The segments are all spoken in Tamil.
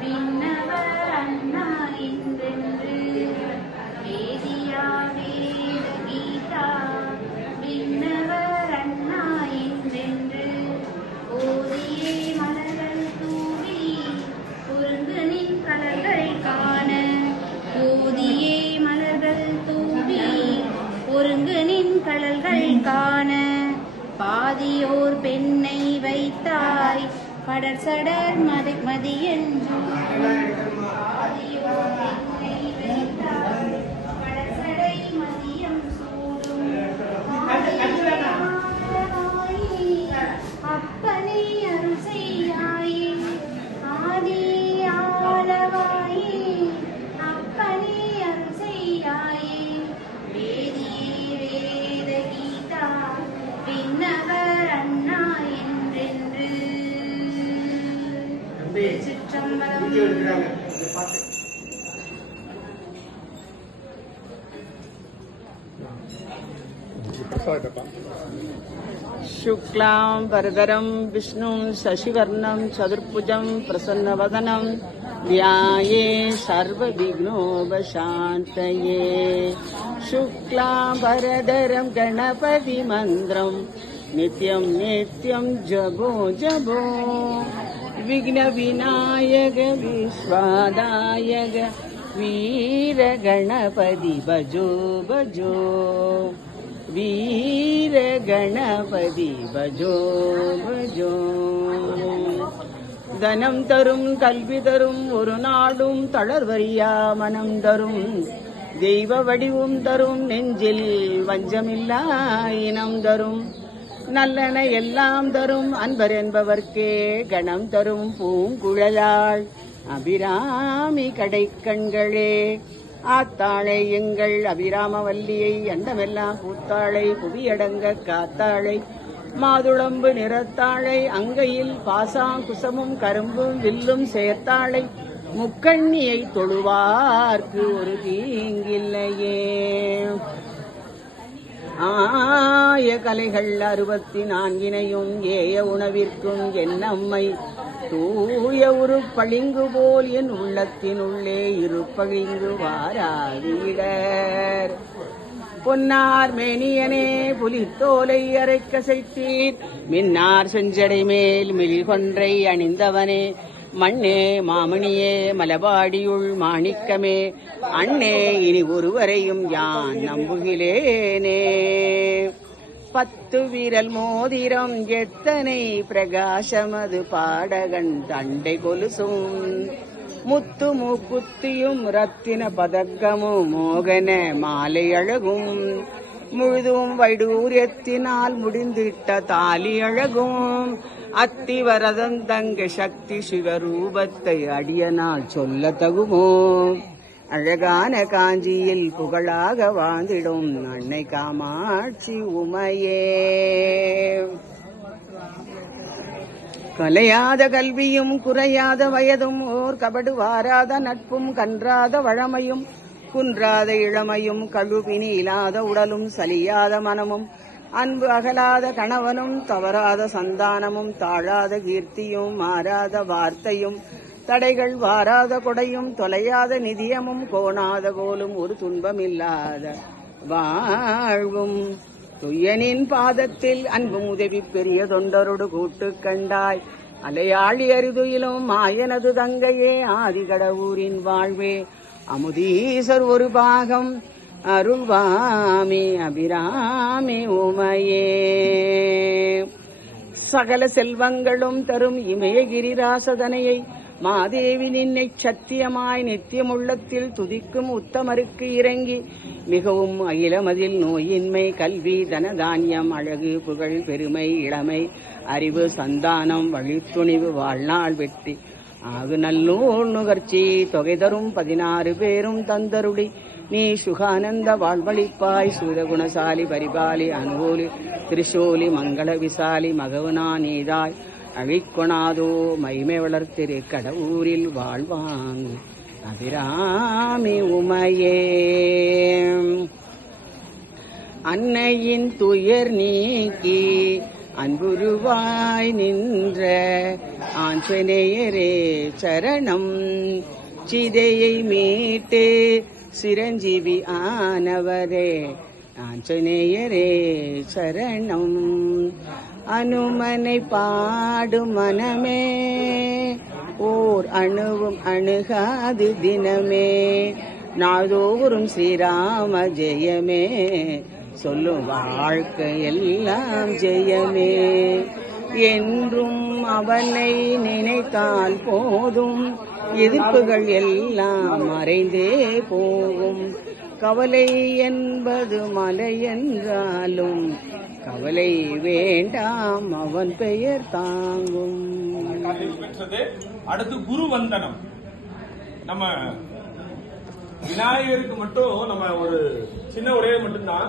விண்ணவர் அண்ணா என்றென்று வேதியா வேத கீதா விண்ணவர் அண்ணா என்றென்று ஓதியே மலர்கள் தூவி பொருந்தனின் கலர்கள் காண ஓதியே மலர்கள் தூவி ஒருங்கனின் கலல்கள் காண பாதியோர் பெண்ணை வைத்தாய் படர் சடர் மதியென்று பாதியோர் பெண்ணை வைத்தாய் படர் சடை மதியம் சூடும் அப்பனே அருள் செய்யாயே ஆதி ஆளவாயே அப்பனே அருள் செய்யாயே வேதியே வேத கீதா விண்ணவர் அண்ணா என்றென்று சிற்றம்பலம். शुक्लां वरदरं विष्णुं शशिवर्णं चतुर्भुजं प्रसन्नवदनं ध्याये सर्वविघ्नोपशान्तये शुक्लां वरदरं गणपतिमन्त्रं नित्यं नित्यं जपो जपो विघ्नविनायक विश्वादायक वीरगणपति भजो भजो வீர கணபதி பஜோ பஜோ தனம் தரும் கல்வி தரும் ஒரு நாடும் தளர்வரியா மனம் தரும் தெய்வ வடிவும் தரும் நெஞ்சில் வஞ்சமில்லா இனம் தரும் நல்லன எல்லாம் தரும் அன்பர் என்பவர்க்கே கணம் தரும் பூங்குழலாள் அபிராமி கடை கண்களே ஆத்தாளை எங்கள் அபிராமவல்லியை அண்டமெல்லாம் பூத்தாளை புவியடங்க காத்தாளை மாதுளம்பு நிறத்தாளை அங்கையில் பாசாங்குசமும் கரும்பும் வில்லும் சேர்த்தாளை முக்கண்ணியை தொழுவார்க்கு ஒரு தீங்கில்லையே ஆய கலைகள் 64 ஏய உணவிற்கும் என்னம்மை தூய ஒரு பளிங்கு போல் என் உள்ளத்தினுள்ளே இருப்பழிங்கு வாராதீடர் பொன்னார் மேனியனே புலித்தோலை அரைக்கசைத்தீர் மின்னார் செஞ்சடை மேல் மில்கொன்றை அணிந்தவனே மண்ணே மாமணியே மலபாடியுள் மாணிக்கமே அண்ணே இனி ஒருவரையும் யான் நம்புகிலேனே 10 விரல் மோதிரம் எத்தனை பிரகாசமது பாடகன் தண்டை கொலுசும் முத்து மூக்குத்தியும் ரத்தின பதக்கமும் மோகன மாலை அழகும் முழுதும் வைடூரியத்தினால் முடிந்திட்ட தாலி அழகும் அத்திவரதன் தங்க சக்தி சிவரூபத்தை அடியனால் சொல்ல தகுமோ அழகான காஞ்சியில் புகழாக வாழ்ந்திடும் அன்னை காமாட்சி உமையே கலையாத கல்வியும் குறையாத வயதும் ஓர் கபடு வாராத நட்பும் கன்றாத வழமையும் குன்றாத இளமையும் கழுவினி இல்லாத உடலும் சலியாத மனமும் அன்பு அகலாத கணவனும் தவறாத சந்தானமும் தாழாத கீர்த்தியும் மாறாத வார்த்தையும் தடைகள் வாராத கொடையும் தொலையாத நிதியமும் கோணாத கோலும் ஒரு துன்பமில்லாத வாழ்வும் துய்யனின் பாதத்தில் அன்பும் உதவி பெரிய தொண்டரோடு கூட்டு கண்டாய் அலையாளி அரிதுயிலும் மாயனது தங்கையே ஆதிகடவூரின் வாழ்வே அமுதீசர் ஒரு பாகம் அருள்வாமி அபிராமி உமையே சகல செல்வங்களும் தரும் இமயகிரிராசதனையை மாதேவி நின்னை சத்தியமாய் நித்தியமுள்ளத்தில் துதிக்கும் உத்தமருக்கு இறங்கி மிகவும் அகிலமதில் நோயின்மை கல்வி தனதானியம் அழகு புகழ் பெருமை இளமை அறிவு சந்தானம் வழித்துணிவு வாழ்நாள் வெற்றி ஆகு நல்லூர் நுகர்ச்சி தொகை தரும் 16 பேரும் தந்தருடி நீ சுகானந்த வாழ்வழிப்பாய் சூதகுணசாலி பரிபாலி அனுகூலி திரிசூலி மங்கள விசாலி மகவுனா நீதாய் அழிக்கொணாதோ மைமை வளர்த்திரு கடவுரில் வாழ்வாங் அபிராமி உமையே அன்னையின் துயர் நீக்கி அன்புருவாய் நின்ற ஆஞ்சநேயரே சரணம். சிதையை மீட்டு சிரஞ்சீவி ஆனவரே ஆஞ்சநேயரே சரணம். அனுமனை பாடும் மனமே ஓர் அணுவும் அணுகாது தினமே. நாள்தோறும் ஸ்ரீராம ஜெயமே சொல்லும் வாழ்க்கை எல்லாம் ஜெயமே. என்றும் அவனை நினைத்தால் போதும் எதிர்ப்புகள் எல்லாம் மறைந்தே போகும். கவலை என்பது மலை என்றாலும் கவலை வேண்டாம் அவன் பெயர் தாங்கும். அடுத்து குரு வந்தனம். நம்ம விநாயகருக்கு மட்டும் நம்ம ஒரு சின்ன உரையை மட்டும்தான்,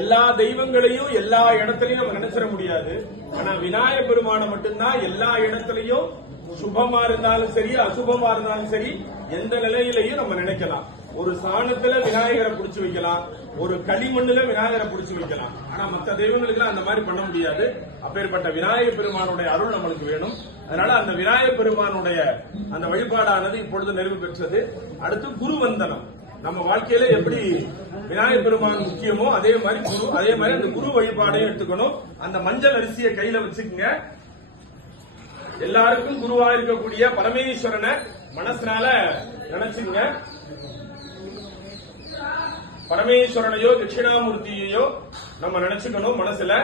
எல்லா தெய்வங்களையும் எல்லா இடத்துலயும் நம்ம நினைச்சிட முடியாது. ஆனா விநாயகர் பெருமானை மட்டும்தான் எல்லா இடத்துலயும் சுபமா இருந்தாலும் சரி அசுபமா இருந்தாலும் சரி எந்த நிலையிலையும் நம்ம நினைக்கலாம். ஒரு சாணத்துல விநாயகரை புடிச்சு வைக்கலாம், ஒரு களிமண்ணுல விநாயகரை புடிச்சு வைக்கலாம். ஆனா மற்ற தெய்வங்களுக்கு அந்த மாதிரி பண்ண முடியாது. அப்பேற்பட்ட விநாயகர் பெருமானுடைய அருள் நம்மளுக்கு வேணும். அதனால அந்த விநாயகர் பெருமானுடைய அந்த வழிபாடானது இப்பொழுது நிறைவு பெற்றது. அடுத்து குரு வந்தனம். நம்ம வாழ்க்கையில எப்படி விநாயகர் பெருமான் முக்கியமோ அதே மாதிரி குரு, அதே மாதிரி அந்த குரு வழிபாடையும் எடுத்துக்கணும். அந்த மஞ்சள் அரிசியை கையில வச்சுக்கோங்க. எல்லாருக்கும் குருவா இருக்கக்கூடிய பரமேஸ்வரனை மனசுனால நினைச்சுங்க. பரமேஸ்வரனையோ தட்சிணாமூர்த்தியையோ நம்ம நினைச்சுக்கணும். மனசுல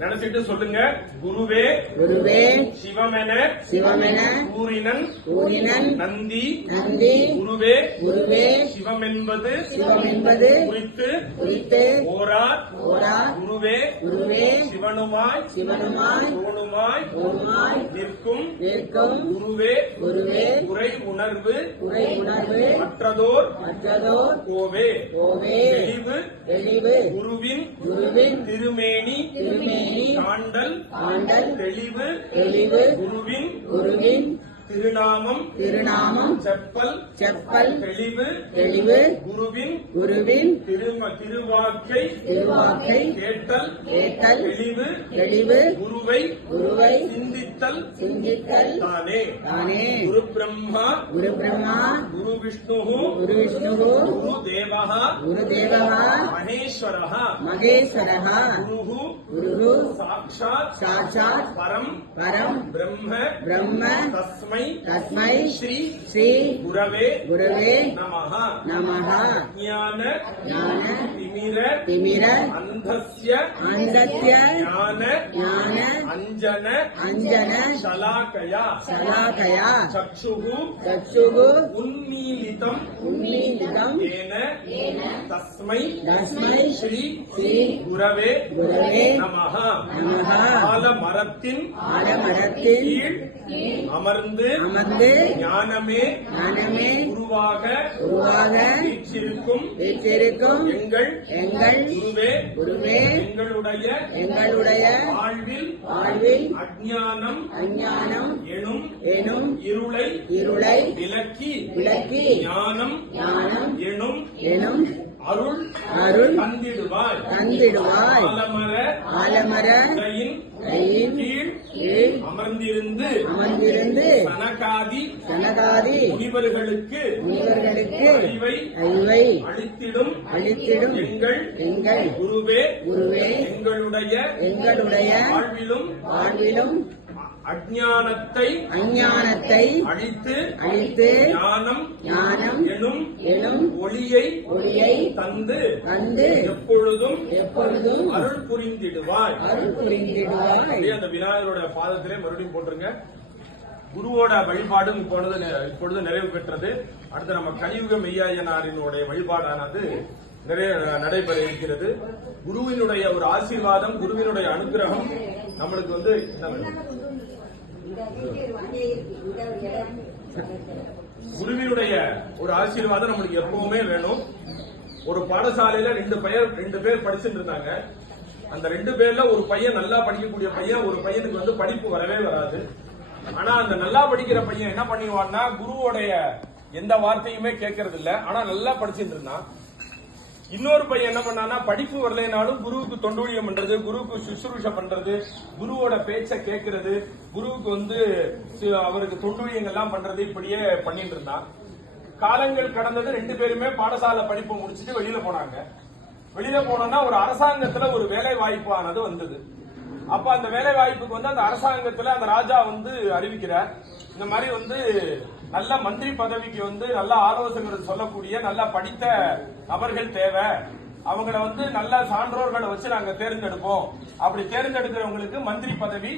நினைச்சிட்டு சொல்லுங்க, குருவே குருவே சிவமென சிவமென கூறினன் கூறினன் நந்தி நந்தி குருவே குருவே சிவமென்பது சிவமென்பது குறித்து குறித்து ஓரார் ஓரார் குருவே குருவே சிவனுமாய் சிவனுமாய் ஓனுமாய் ஓமாய் நிற்கும் நிற்கும் குருவே குருவே குறை உணர்வு குறை உணர்வு மற்றதோர் மற்றதோர் கோவே கோவே தெளிவு தெளிவு குருவின் குருவின் திருமேனி திருமேனி காண்டல் ஆண்டல் தெளிவு தெளிவு குருவின் குருவின் திருநாமம் திருநாமம் செப்பல் செப்பல் தெளிவு தெளிவு குருவின் குருவின் திருவாக்கை திருவாக்கை கேட்டல் கேட்டல் தெளிவு தெளிவு குருவை குருவை சிந்தித்தல் சிந்தித்தல் தானே. தானே. குரு பிரம்மா குரு பிரம்மா குரு விஷ்ணு குரு விஷ்ணு குரு தேவः குரு தேவः மகேஸ்வரः மகேஸ்வரः குரு குரு சாட்சாத் சாட்சாத் பரம் பரம் பிரம்ம பிரம்ம தஸ்மை தஸ்மை ஸ்ரீ ஸ்ரீ குரவே குருவே நமः. நமः. ஞான ஞான திமிர திமிர அந்தஸ்ய அந்தத்ய ஞான ஞான அஞ்சன அஞ்சன சலாகயா சலாகயா சக்ஷுகு சக்ஷுகு உன்மீலிதம் உன்மீலிதம் ஏன தஸ்மை தஸ்மை ஸ்ரீ ஸ்ரீ குரவே குரவே நமः. நமः. ஆலமரத்தின் ஆலமரத்தின் கீழ் அமர்ந்து அமர்ந்து ஞானமே ஞானமே குருவாக உருவாக வீற்றிருக்கும் வீற்றிருக்கும் எங்கள் எங்கள் குருவே குருவே எங்களுடைய எங்களுடைய வாழ்வில் வாழ்வில் அஞ்ஞானம் அஞ்ஞானம் எனும் எனும் இருளை இருளை விலக்கி விலக்கி ஞானம் ஞானம் எனும் எனும் அருள் அருள் தந்திடுவாய். தந்திடுவாய். ஆலமர ஆலமர உரையின் கையின் கீழ் கீழ் அமர்ந்திருந்து அமர்ந்திருந்து சனகாதி சனகாதி முனிவர்களுக்கு முனிவர்களுக்கு அறிவை அறிவை அளித்திடும் அளித்திடும் எங்கள் எங்கள் குருவே குருவே எங்களுடைய எங்களுடைய வாழ்விலும் வாழ்விலும் அஞ்ஞானத்தை அஞ்ஞானத்தை அழித்து அழித்து ஞானம் ஞானம் எனும் எனும் ஒளியை ஒளியை தந்து தந்து எப்பொழுதும் எப்பொழுதும் அருள் புரிந்திடுவாய். அருள் புரிந்திடுவாய். அப்படியே அந்த விநாயகருடைய பாதத்திலே மறுபடியும் போட்டுருங்க. குருவோட வழிபாடும் இப்பொழுது நிறைவு பெற்றது. அடுத்து நம்ம கலியுக மெய்யாயனாரினுடைய வழிபாடானது நடைபெற இருக்கிறது. குருவினுடைய ஒரு ஆசீர்வாதம், குருவினுடைய அனுகிரகம் நம்மளுக்கு குருவினுடைய ஒரு ஆசீர்வாதம் நம்மளுக்கு எப்பவுமே வேணும். ஒரு பாடசாலையில ரெண்டு பேர் படிச்சுட்டு இருந்தாங்க. அந்த 2 பேர்ல ஒரு பையன் நல்லா படிக்கக்கூடிய பையன், ஒரு பையனுக்கு படிப்பு வரவே வராது. ஆனா அந்த நல்லா படிக்கிற பையன் என்ன பண்ணிடுவான்னா, குருவோடைய எந்த வார்த்தையுமே கேட்கறது இல்ல. ஆனா நல்லா படிச்சுட்டு இருந்தான். இன்னொரு பையன் என்ன பண்ணானா, படிப்பு வரலைனாலும் குருவுக்கு தொண்டூழியம் பண்றது, குருவுக்கு சுசுரூஷ பண்றது, குருவோட பேச்ச கேட்கறது, குருவுக்கு அவருக்கு தொண்டூழியங்கள்லாம் பண்றது, இப்படியே பண்ணிட்டு இருந்தான். காலங்கள் கடந்தது. 2 பேருமே பாடசாலை படிப்பு முடிச்சுட்டு வெளியில போனாங்க. வெளியில போனோம்னா ஒரு அரசாங்கத்துல ஒரு வேலை வாய்ப்பானது வந்தது. அப்ப அந்த வேலை வாய்ப்புக்கு அந்த அரசாங்கத்துல அந்த ராஜா அறிவிக்கிறார், இந்த மாதிரி நல்ல மந்திரி பதவிக்கு நல்ல ஆலோசனை சொல்லக்கூடிய நல்ல படித்த நபர்கள் தேவை, அவங்கள நல்ல சான்றோர்களை வச்சு நாங்க தேர்ந்தெடுப்போம். அப்படி தேர்ந்தெடுக்கிறவங்களுக்கு மந்திரி பதவி,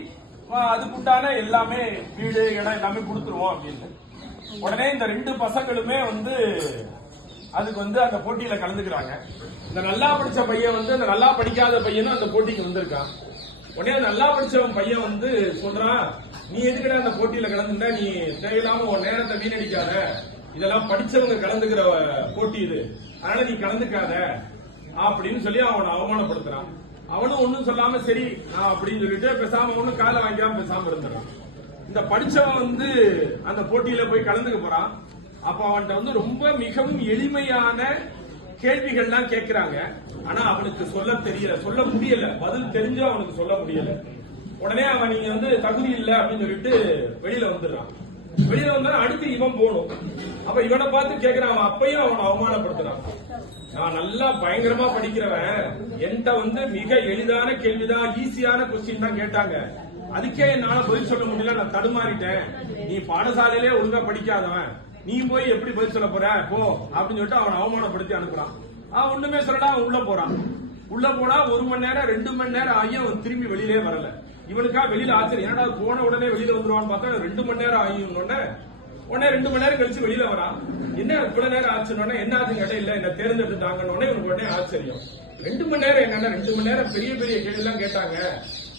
அதுக்குண்டான எல்லாமே வீடு இடம் எல்லாமே கொடுத்துருவோம் அப்படின்னு. உடனே இந்த 2 பசங்களுமே அதுக்கு அந்த போட்டியில கலந்துக்கிறாங்க. இந்த நல்லா படிச்ச பையன் இந்த நல்லா படிக்காத பையனும் அந்த போட்டிக்கு வந்திருக்கான். உடனே நல்லா படிச்சவன் பையன் சொல்றான், நீ எதுக்கடா அந்த போட்டியில கலந்துட்ட, நீ தேவையில்லாம உன் நேரத்தை வீணடிக்காத, இதெல்லாம் படிச்சவங்க கலந்துக்கிற போட்டி இது, அதனால நீ கலந்துக்காத அப்படின்னு சொல்லி அவனை அவமானப்படுத்துறான். அவனும் ஒண்ணும் சொல்லாம சரி அப்படின்னு சொல்லிட்டு பேசாம ஒண்ணும் காலை வாங்கிக்காம பேசாம இருந்துறான். இந்த படிச்சவன் அந்த போட்டியில போய் கலந்துக்க போறான். அப்ப அவன்கிட்ட ரொம்ப மிகவும் எளிமையான கேள்விகள்லாம் கேட்கிறாங்க. ஆனா அவனுக்கு சொல்ல முடியல, பதில் தெரிஞ்சு அவனுக்கு சொல்ல முடியல. உடனே அவன் நீங்க தகுதி இல்ல அப்படின்னு சொல்லிட்டு வெளியில வந்துடுறான். வெளியில வந்தா அடுத்து இவன் போகணும். அப்ப இவனை பார்த்து கேட்கிறான், அவன் அப்பையும் அவனை அவமானப்படுத்துறான். நான் நல்லா பயங்கரமா படிக்கிறவன், என்கிட்ட மிக எளிதான கேள்விதான், ஈஸியான கொஸ்டின் தான் கேட்டாங்க, அதுக்கே என்னால பதில் சொல்ல முடியல, நான் தடுமாறிட்டேன், நீ பாடசாலையிலே ஒழுங்கா படிக்காதவன், நீ போய் எப்படி பதில் சொல்ல போற போ அப்படின்னு சொல்லிட்டு அவனை அவமானப்படுத்தி அனுப்புறான். அவன் ஒண்ணுமே சொல்லடா, அவன் உள்ள போறான். உள்ள போனா 1 மணி நேரம் 2 மணி நேரம் ஆகியும் அவன் திரும்பி வெளியிலே வரல. இவனுக்கா வெளியில ஆச்சரியம், ஏன்னா போன உடனே வெளியில வந்துருவான்னு பார்த்தா 2 மணி நேரம் ஆகியும். உடனே 2 மணி நேரம் கழிச்சு வெளியில வரான். என்ன இவ்வளவு நேரம் ஆச்சுன்னு, என்ன ஆச்சுன்னு கேட்டா இல்ல என்ன தேர்ந்தெடுத்தாங்கன்னு இவனுக்கு உடனே ஆச்சரியம். 2 மணி நேரம் என்னன்னா 2 மணி நேரம் பெரிய பெரிய கேள்வி எல்லாம் கேட்டாங்க,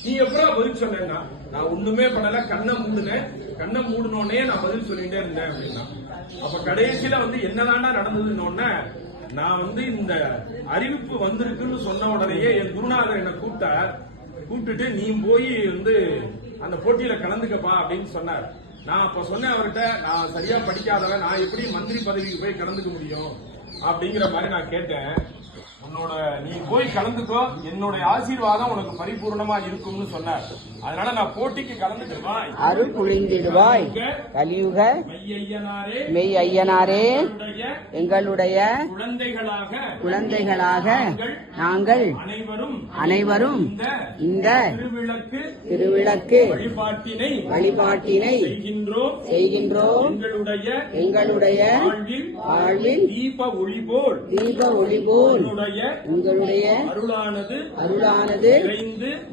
நீ எப்படா பதில் சொன்னா, நான் ஒண்ணுமே பண்ணல, கண்ணை மூடுனேன், கண்ணை மூடனோடனே நான் பதில் சொல்லிட்டே இருந்தேன் அப்படின்னா. அப்ப கடைசியில என்னதாண்டா நடந்ததுன்னு, நான் இந்த அறிவிப்பு வந்திருக்குன்னு சொன்ன உடனேயே என் குருநாதர் என்ன கூப்பிட்டுட்டு நீ போய் அந்த போட்டியில கலந்துக்கப்பா அப்படின்னு சொன்னார். நான் அப்ப சொன்னேன் அவர்கிட்ட, நான் சரியா படிக்காதவன், நான் எப்படி மந்திரி பதவிக்கு போய் கலந்துக்க முடியும் அப்படிங்கிற மாதிரி நான் கேட்டேன். நீ போய் கலந்துக்கோ, என்னுடைய ஆசீர்வாதம் உனக்கு பரிபூர்ணமா இருக்கும்னு சொன்னார். அதனால நான் போட்டிக்கு கலந்துக்குவாய், அருள் புரிந்திடுவாய், கலியுக மெய் ஐயனாரே, எங்களுடைய குழந்தைகளாக நாங்கள் அனைவரும் இந்த திருவிளக்கு வழிபாட்டினை செய்கின்றோம். எங்களுடைய வாழ்வில் தீப ஒளி போல் உங்களுடைய அருளானது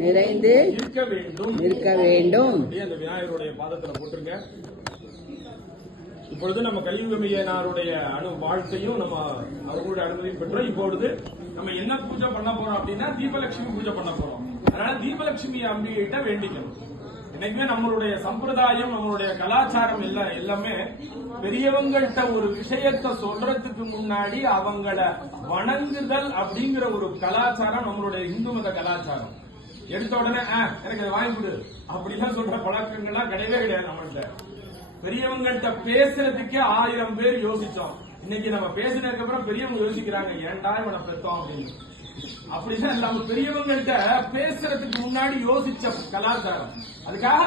நிறைந்து இருக்க வேண்டும். அந்த விநாயகருடைய பாதத்தில் போட்டுருங்க. இப்பொழுது நம்ம கலியுகமையனாருடைய வாழ்க்கையும் நம்ம அவர்களுடைய அனுமதியும் பெற்றோம். இப்பொழுது நம்ம என்ன பூஜை பண்ண போறோம் அப்படின்னா தீபலட்சுமி பூஜை பண்ண போறோம். அதனால தீபலட்சுமி அம்பிகிட்ட வேண்டிக்கணும். என்னைக்குமே நம்மளுடைய சம்பிரதாயம், நம்மளுடைய கலாச்சாரம் எல்லாமே பெரியவங்கள்ட்ட ஒரு விஷயத்தை சொல்றதுக்கு முன்னாடி அவங்கள வணங்குதல் அப்படிங்கிற ஒரு கலாச்சாரம் நம்மளுடைய இந்து மத கலாச்சாரம். எடுத்த உடனே எனக்கு வாங்கி கொடு அப்படிலாம் சொல்ற பழக்கங்கள்லாம் கிடையவே கிடையாது. நம்மள்ட்ட பெரியவங்கள்ட்ட பேசுறதுக்கே 1000 பேர் யோசிச்சோம். இன்னைக்கு நம்ம பேசினதுக்கு அப்புறம் பெரியவங்க யோசிக்கிறாங்க, ஏன்டா இவனை பெத்தோம் அப்படின்னு. அப்படிதான் நம்ம பெரியவங்கள்ட்ட பேசுறதுக்கு முன்னாடி யோசிச்ச கலாச்சாரம். அதுக்காக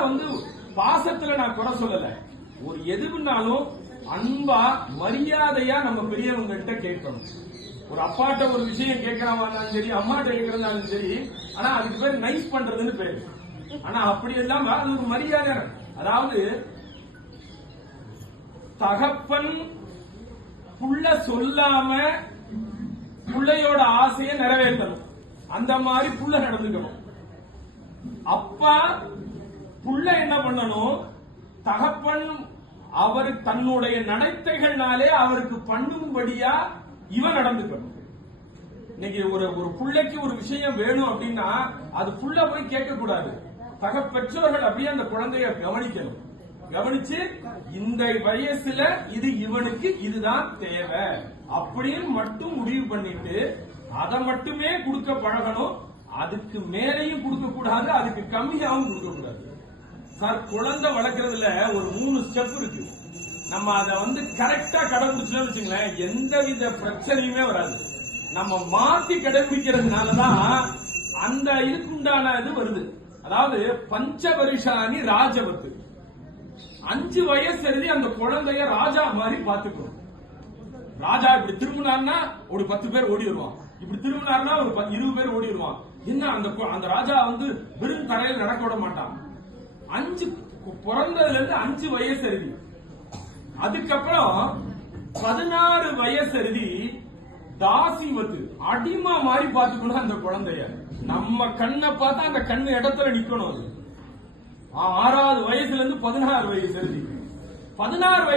பாசத்துல நான் குறை சொல்லல. ஒரு எதுனாலும் அன்பா மரியாதையா நம்ம பெரியவங்கள்ட்ட கேட்கணும். ஒரு அப்பாட்ட ஒரு விஷயம் கேட்கறாலும் சரி, அம்மாட்ட கேட்கறதாலும் சரி, ஆனா அதுக்கு பேர் நைஸ் பண்றதுன்னு பேரு. ஆனா அப்படி இல்லாம அது ஒரு மரியாதை. அதாவது தகப்பன் புள்ள சொல்லாம புள்ளையோட ஆசையை நிறைவேற்றணும், அந்த மாதிரி புள்ள நடந்துக்கணும். அப்பா புள்ள என்ன பண்ணணும், தகப்பன் அவர் தன்னுடைய நடத்தைகள்னாலே அவருக்கு பண்ணும்படியா இவன் நடந்துக்கணும். இன்னைக்கு ஒரு புள்ளைக்கு ஒரு விஷயம் வேணும் அப்படின்னா அது புள்ள போய் கேட்க கூடாது. பெற்றோர்கள் அப்படியே அந்த குழந்தைய கவனிக்கணும். கவனிச்சு இந்த வயசுல இது இவனுக்கு இதுதான் தேவை அப்படின்னு மட்டும் முடிவு பண்ணிட்டு அதை மட்டுமே கொடுக்க பழகணும். அதுக்கு மேலையும் கொடுக்க கூடாது, அதுக்கு கம்மியாகவும் கொடுக்க கூடாது. சார், குழந்தை வளர்க்கறதுல ஒரு 3 ஸ்டெப் இருக்கு. நம்ம அதை கரெக்டா கடைபிடிச்சோம்னு வச்சுங்களேன், எந்தவித பிரச்சனையுமே வராது. நம்ம மாத்தி கடைபிடிக்கிறதுனாலதான் அந்த இதுக்குண்டான இது வருது. அதாவது பஞ்சவருஷானி ராஜவத்து, 5 வயசு எழுதி அந்த குழந்தைய ராஜா மாதிரி பாத்துக்கணும். ராஜா இப்படி திரும்பினார்னா ஒரு 10 பேர் ஓடி வருவான், இப்படி திரும்பினார்னா ஒரு 20 பேர் ஓடி வருவான். என்ன அந்த ராஜா வந்து வெறும் தரையில் நடக்க விட மாட்டான். 5 பிறந்ததுல இருந்து 5 வயசு எழுதி, அதுக்கப்புறம் 16 வயசு எழுதி தாசிமத்து அடிமா மாதிரி பாத்துக்கணும் அந்த குழந்தைய. நம்ம கண்ணை பார்த்தா அந்த கண்ணு இடத்துல நிக்கணும். அது 6வது வயசுல இருந்து 16 வயசு எழுதி 16 வயசு